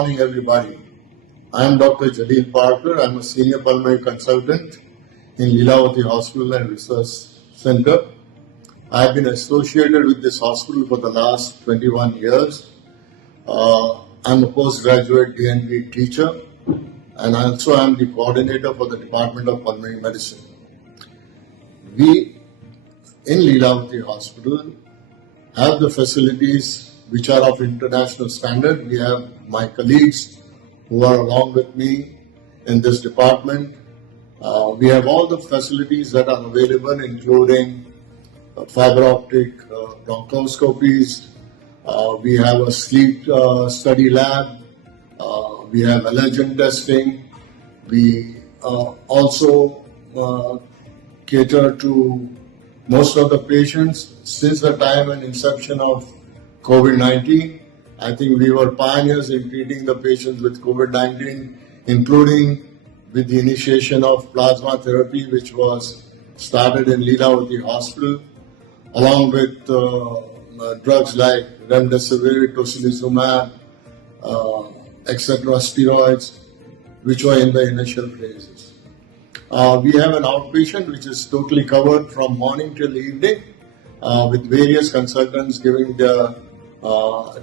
morning, everybody. I am Dr. Jalil Parkar. I am a senior pulmonary consultant in Lilavati Hospital and Research Center. I have been associated with this hospital for the last 21 years. I am a postgraduate DNB teacher, and also I am the coordinator for the Department of Pulmonary Medicine. We in Lilavati Hospital have the facilities which are of international standard. We have my colleagues who are along with me in this department. We have all the facilities that are available, including fiber optic bronchoscopies. We have a sleep study lab. We have allergen testing. We also cater to most of the patients. Since the time and inception of COVID-19, I think we were pioneers in treating the patients with COVID-19, including with the initiation of plasma therapy, which was started in Lilavati Hospital, along with drugs like remdesivir, tocilizumab, etc., steroids, which were in the initial phases. We have an outpatient which is totally covered from morning till evening, with various consultants giving their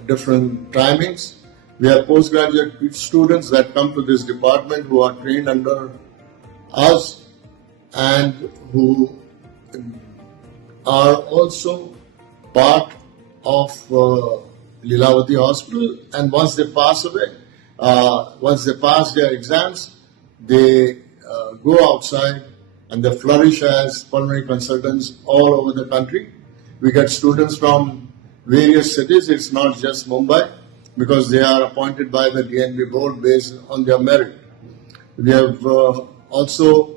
different timings. We have postgraduate students that come to this department who are trained under us and who are also part of Lilavati Hospital. And once they pass away, once they pass their exams, they go outside and they flourish as pulmonary consultants all over the country. We get students from various cities. It's not just Mumbai, because they are appointed by the DNB board based on their merit. We have also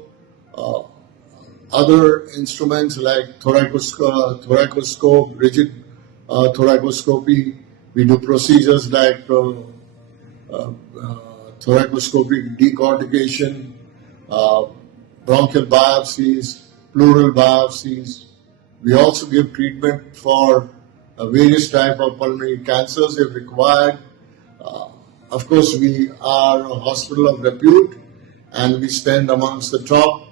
other instruments like thoracoscope, rigid thoracoscopy. We do procedures like thoracoscopic decortication, bronchial biopsies, pleural biopsies. We also give treatment for various types of pulmonary cancers if required. Of course, we are a hospital of repute, and we stand amongst the top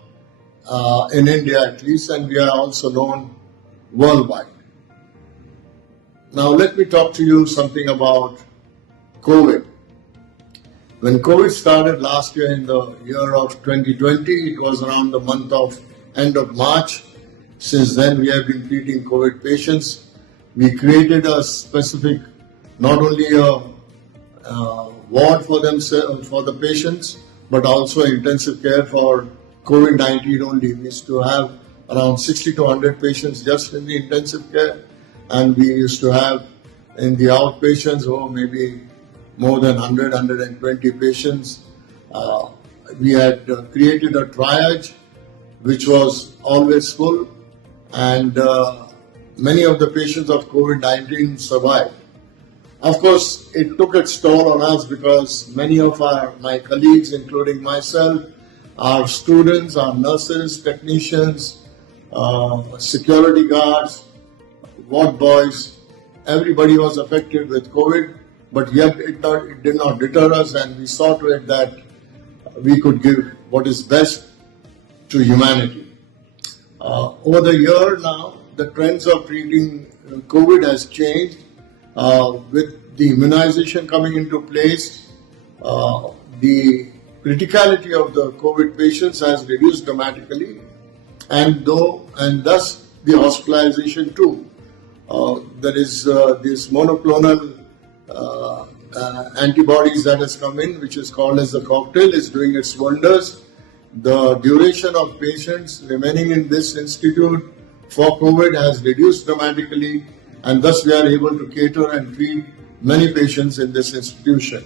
in India at least, and we are also known worldwide. Now let me talk to you something about COVID. When COVID started last year in the year of 2020, it was around the month of end of March. Since then, we have been treating COVID patients. We created a specific, not only a ward for themselves, for the patients, but also intensive care for COVID-19 only. We used to have around 60 to 100 patients just in the intensive care, and we used to have in the outpatients, maybe more than 100, 120 patients. We had created a triage which was always full, and many of the patients of COVID-19 survived. Of course, it took its toll on us because many of my colleagues, including myself, our students, our nurses, technicians, security guards, ward boys, everybody was affected with COVID, but yet it did not deter us, and we saw to it that we could give what is best to humanity. Over the year now, the trends of treating COVID has changed. With the immunization coming into place, the criticality of the COVID patients has reduced dramatically, and thus the hospitalization too. There is this monoclonal antibodies that has come in, which is called as the cocktail, is doing its wonders. The duration of patients remaining in this institute for COVID has reduced dramatically, and thus we are able to cater and treat many patients in this institution.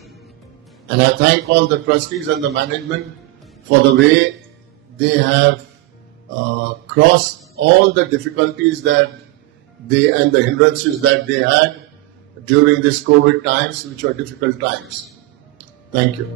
And I thank all the trustees and the management for the way they have crossed all the difficulties that and the hindrances that they had during this COVID times, which are difficult times. Thank you.